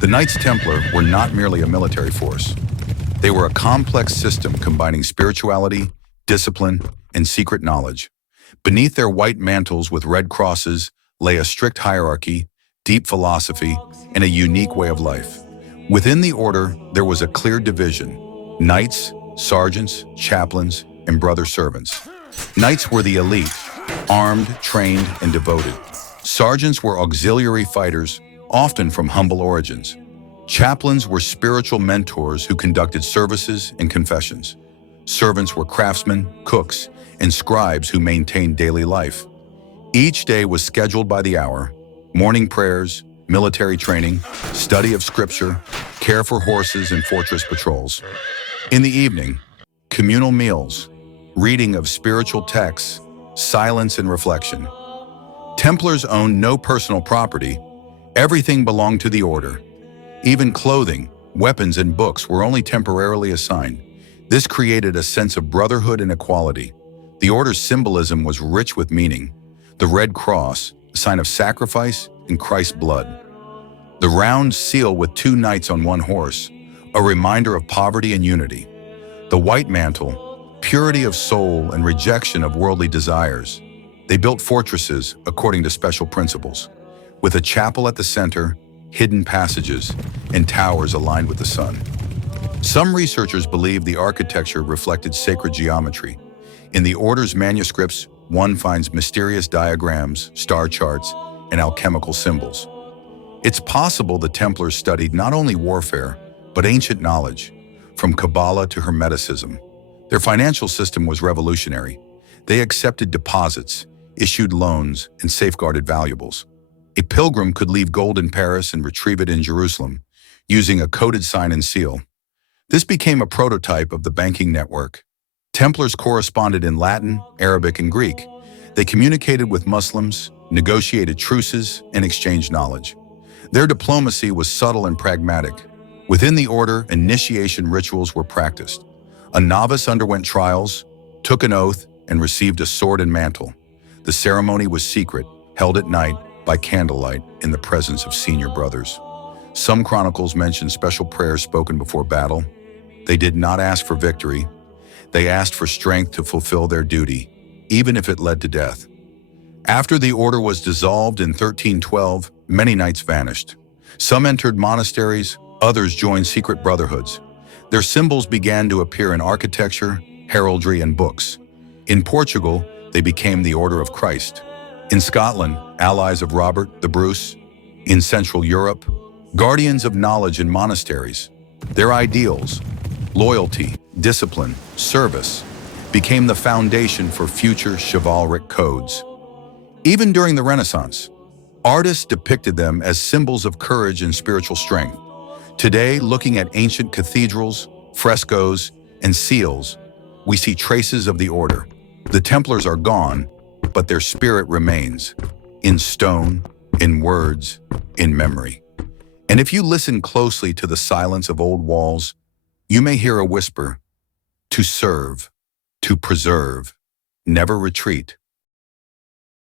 The Knights Templar were not merely a military force. They were a complex system combining spirituality, discipline, and secret knowledge. Beneath their white mantles with red crosses lay a strict hierarchy, deep philosophy, and a unique way of life. Within the order, there was a clear division: knights, sergeants, chaplains, and brother servants. Knights were the elite, armed, trained, and devoted. Sergeants were auxiliary fighters, often from humble origins. Chaplains were spiritual mentors who conducted services and confessions. Servants were craftsmen, cooks, and scribes who maintained daily life. Each day was scheduled by the hour: morning prayers, military training, study of scripture, care for horses, and fortress patrols. In the evening, communal meals, reading of spiritual texts, silence and reflection. Templars owned no personal property. Everything belonged to the order. Even clothing, weapons, and books were only temporarily assigned. This created a sense of brotherhood and equality. The order's symbolism was rich with meaning: the red cross, a sign of sacrifice and Christ's blood; the round seal with two knights on one horse, a reminder of poverty and unity; the white mantle, purity of soul and rejection of worldly desires. They built fortresses according to special principles, with a chapel at the center, hidden passages, and towers aligned with the sun. Some researchers believe the architecture reflected sacred geometry. In the order's manuscripts, one finds mysterious diagrams, star charts, and alchemical symbols. It's possible the Templars studied not only warfare, but ancient knowledge, from Kabbalah to Hermeticism. Their financial system was revolutionary. They accepted deposits, issued loans, and safeguarded valuables. A pilgrim could leave gold in Paris and retrieve it in Jerusalem, using a coded sign and seal. This became a prototype of the banking network. Templars corresponded in Latin, Arabic, and Greek. They communicated with Muslims, negotiated truces, and exchanged knowledge. Their diplomacy was subtle and pragmatic. Within the order, initiation rituals were practiced. A novice underwent trials, took an oath, and received a sword and mantle. The ceremony was secret, held at night, by candlelight, in the presence of senior brothers. Some chronicles mention special prayers spoken before battle. They did not ask for victory. They asked for strength to fulfill their duty, even if it led to death. After the order was dissolved in 1312, many knights vanished. Some entered monasteries, others joined secret brotherhoods. Their symbols began to appear in architecture, heraldry, and books. In Portugal, they became the Order of Christ. In Scotland, allies of Robert the Bruce. In Central Europe, guardians of knowledge in monasteries. Their ideals, loyalty, discipline, service, became the foundation for future chivalric codes. Even during the Renaissance, artists depicted them as symbols of courage and spiritual strength. Today, looking at ancient cathedrals, frescoes, and seals, we see traces of the order. The Templars are gone, but their spirit remains, in stone, in words, in memory. And if you listen closely to the silence of old walls, you may hear a whisper: to serve, to preserve, never retreat.